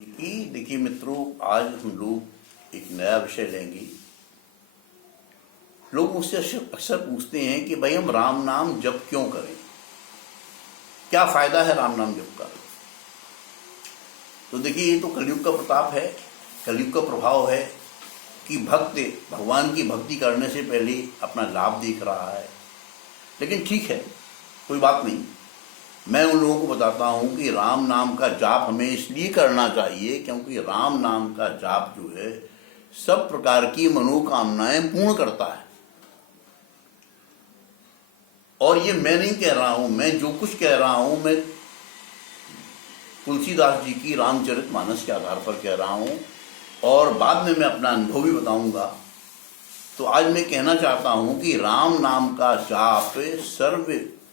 देखिए मित्रों, आज हम लोग एक नया विषय लेंगे। लोग मुझसे अक्सर पूछते हैं कि भाई हम राम नाम जप क्यों करें, क्या फायदा है राम नाम जप का। तो देखिए, ये तो कलयुग का प्रताप है, कलयुग का प्रभाव है कि भक्त भगवान की भक्ति करने से पहले अपना लाभ देख रहा है। लेकिन ठीक है, कोई बात नहीं। मैं उन लोगों को बताता हूं कि राम नाम का जाप हमें इसलिए करना चाहिए क्योंकि राम नाम का जाप जो है सब प्रकार की मनोकामनाएं पूर्ण करता है। और ये मैं नहीं कह रहा हूं, मैं जो कुछ कह रहा हूं मैं तुलसीदास जी की रामचरितमानस के आधार पर कह रहा हूं, और बाद में मैं अपना अनुभव भी बताऊंगा। तो आज मैं कहना चाहता हूं कि राम नाम का जाप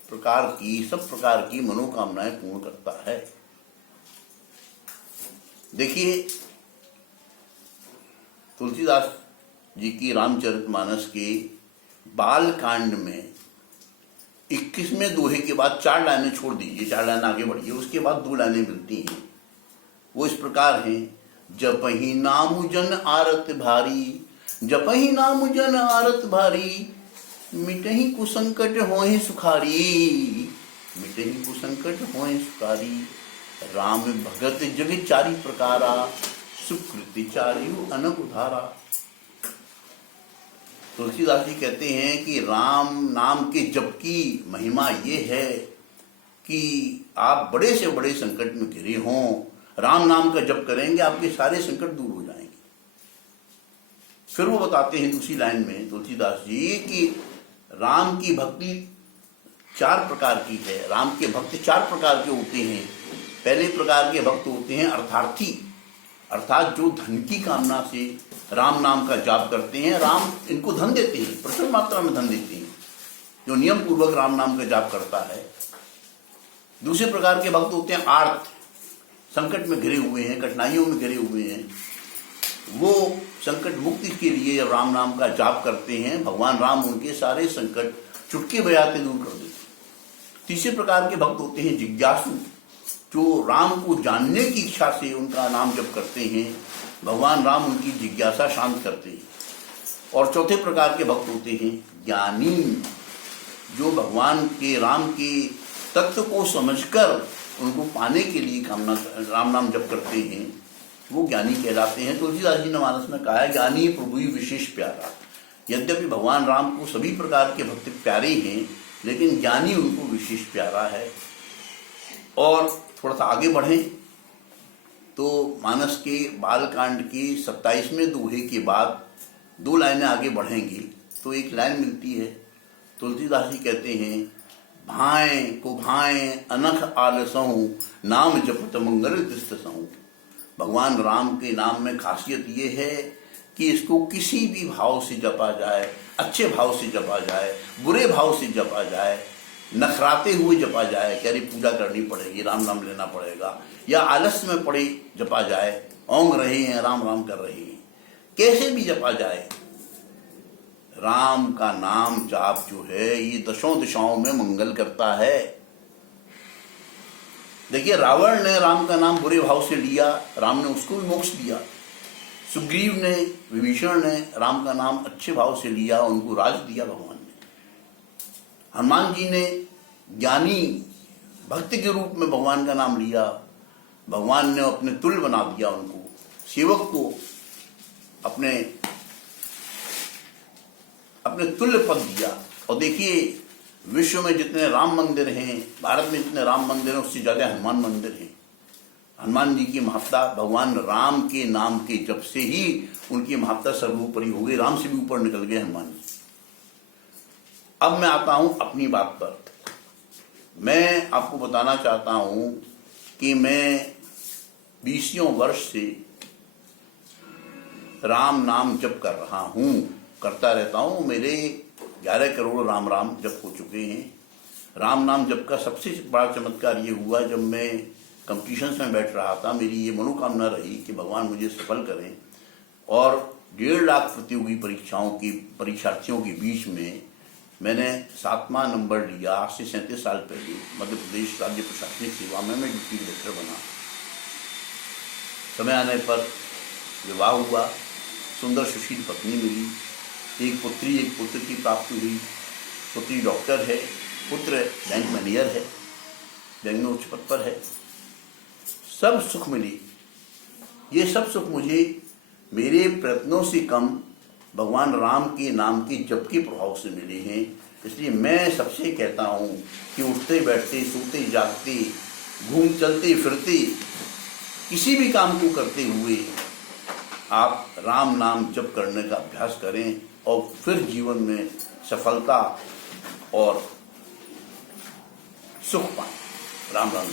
सब प्रकार की मनोकामनाएं पूर्ण करता है। देखिए, तुलसीदास जी की रामचरितमानस के बाल कांड में 21वें दोहे के बाद 4 लाइनें छोड़ दीजिए, 4 लाइन आगे बढ़िए, उसके बाद 2 लाइनें मिलती हैं। वो इस प्रकार हैं। जपहि नाम जन आरत भारी, जपहि नाम जन आरत भारी, मिटहि कुसंकट होहि सुखारी, मिटहि कुसंकट होहि सुखारी, राम भगत जग चारि प्रकारा, सुकृति चारियु अनक उधारा। तुलसीदास जी कहते हैं कि राम नाम के जप की महिमा ये है कि आप बड़े से बड़े संकट में घिरे हों, राम नाम का जप करेंगे आपके सारे संकट दूर हो जाएंगे। फिर वो बताते हैं दूसरी लाइन में तुलसीदास जी कि राम की भक्ति 4 प्रकार की है। राम के भक्त 4 प्रकार के होते हैं। पहले प्रकार के भक्त होते हैं अर्थार्थी, अर्थात जो धन की कामना से राम नाम का जाप करते हैं। राम इनको धन देते हैं, प्रचुर मात्रा में धन देते हैं जो नियम पूर्वक राम नाम का जाप करता है। दूसरे प्रकार के भक्त होते हैं आर्त, संकट में घिरे हुए हैं, कठिनाइयों में घिरे हुए हैं। वो संकट मुक्ति के लिए जब राम नाम का जाप करते हैं, भगवान राम उनके सारे संकट चुटकी बजाते दूर कर देते हैं। तीसरे प्रकार के भक्त होते हैं जिज्ञासु, जो राम को जानने की इच्छा से उनका नाम जप करते हैं, भगवान राम उनकी जिज्ञासा शांत करते हैं। और चौथे प्रकार के भक्त होते हैं ज्ञानी, जो भगवान के राम के तत्व को समझकर उनको पाने के लिए राम नाम जप करते हैं, वो ज्ञानी कहलाते हैं। तुलसीदास जी ने मानस में कहा है, ज्ञानी प्रभु ही विशेष प्यारा। यद्यपि भगवान राम को सभी प्रकार के भक्त प्यारे हैं, लेकिन ज्ञानी उनको विशेष प्यारा है। और थोड़ा सा आगे बढ़ें तो मानस के बालकांड के 27वें दोहे के बाद 2 लाइनें आगे बढ़ेंगी तो एक लाइन मिलती है। तुलसीदास जी कहते हैं, भाएं को भाएं अनख आलसहूं, नाम जपत मंगल दिस्तसहूं। भगवान राम के नाम में खासियत ये है कि इसको किसी भी भाव से जपा जाए, अच्छे भाव से जपा जाए, बुरे भाव से जपा जाए, नखराते हुए जपा जाए कि अरे पूजा करनी पड़ेगी, राम नाम लेना पड़ेगा, या आलस्य में पड़े जपा जाए, ओंग रहे हैं राम राम कर रहे हैं, कैसे भी जपा जाए, राम का नाम जाप जो है ये दशों दिशाओं में मंगल करता है। देखिए, रावण ने राम का नाम बुरे भाव से लिया, राम ने उसको भी मोक्ष दिया। सुग्रीव ने, विभीषण ने राम का नाम अच्छे भाव से लिया, उनको राज दिया भगवान ने। हनुमान जी ने ज्ञानी भक्त के रूप में भगवान का नाम लिया, भगवान ने अपने तुल्य बना दिया उनको, सेवक को अपने तुल्य पद दिया। और देखिए, विश्व में जितने राम मंदिर हैं, भारत में जितने राम मंदिर हैं, उससे ज्यादा हनुमान मंदिर हैं। हनुमान जी की महत्ता भगवान राम के नाम के जप से ही उनकी महत्ता सर्वोपरि हो गई, राम से भी ऊपर निकल गए हनुमान जी। अब मैं आता हूं अपनी बात पर। मैं आपको बताना चाहता हूं कि मैं 20 वर्ष से राम नाम जप कर रहा हूं, करता रहता हूं। मेरे 11 करोड़ राम राम जप हो चुके हैं। राम नाम जप का सबसे बड़ा चमत्कार ये हुआ, जब मैं कंपटीशंस में बैठ रहा था, मेरी ये मनोकामना रही कि भगवान मुझे सफल करें, और 1.5 लाख प्रतियोगी परीक्षार्थियों के बीच में मैंने 7वां नंबर लिया। आज से 37 साल पहले मध्य प्रदेश राज्य प्रशासनिक सेवा में मैं डिप्टी कलेक्टर बना। समय आने पर विवाह हुआ, सुंदर सुशील पत्नी मिली, एक पुत्री एक पुत्र की प्राप्ति हुई। पुत्री डॉक्टर है, पुत्र बैंक मैनेजर है, बैंक में उच्च पद पर है। सब सुख मिली। ये सब सुख मुझे मेरे प्रयत्नों से कम भगवान राम के नाम के जप के प्रभाव से मिले हैं। इसलिए मैं सबसे कहता हूँ कि उठते बैठते सोते जागते घूम चलते फिरते किसी भी काम को करते हुए आप राम नाम जप करने का अभ्यास करें और फिर जीवन में सफलता और सुख पाएं। राम राम।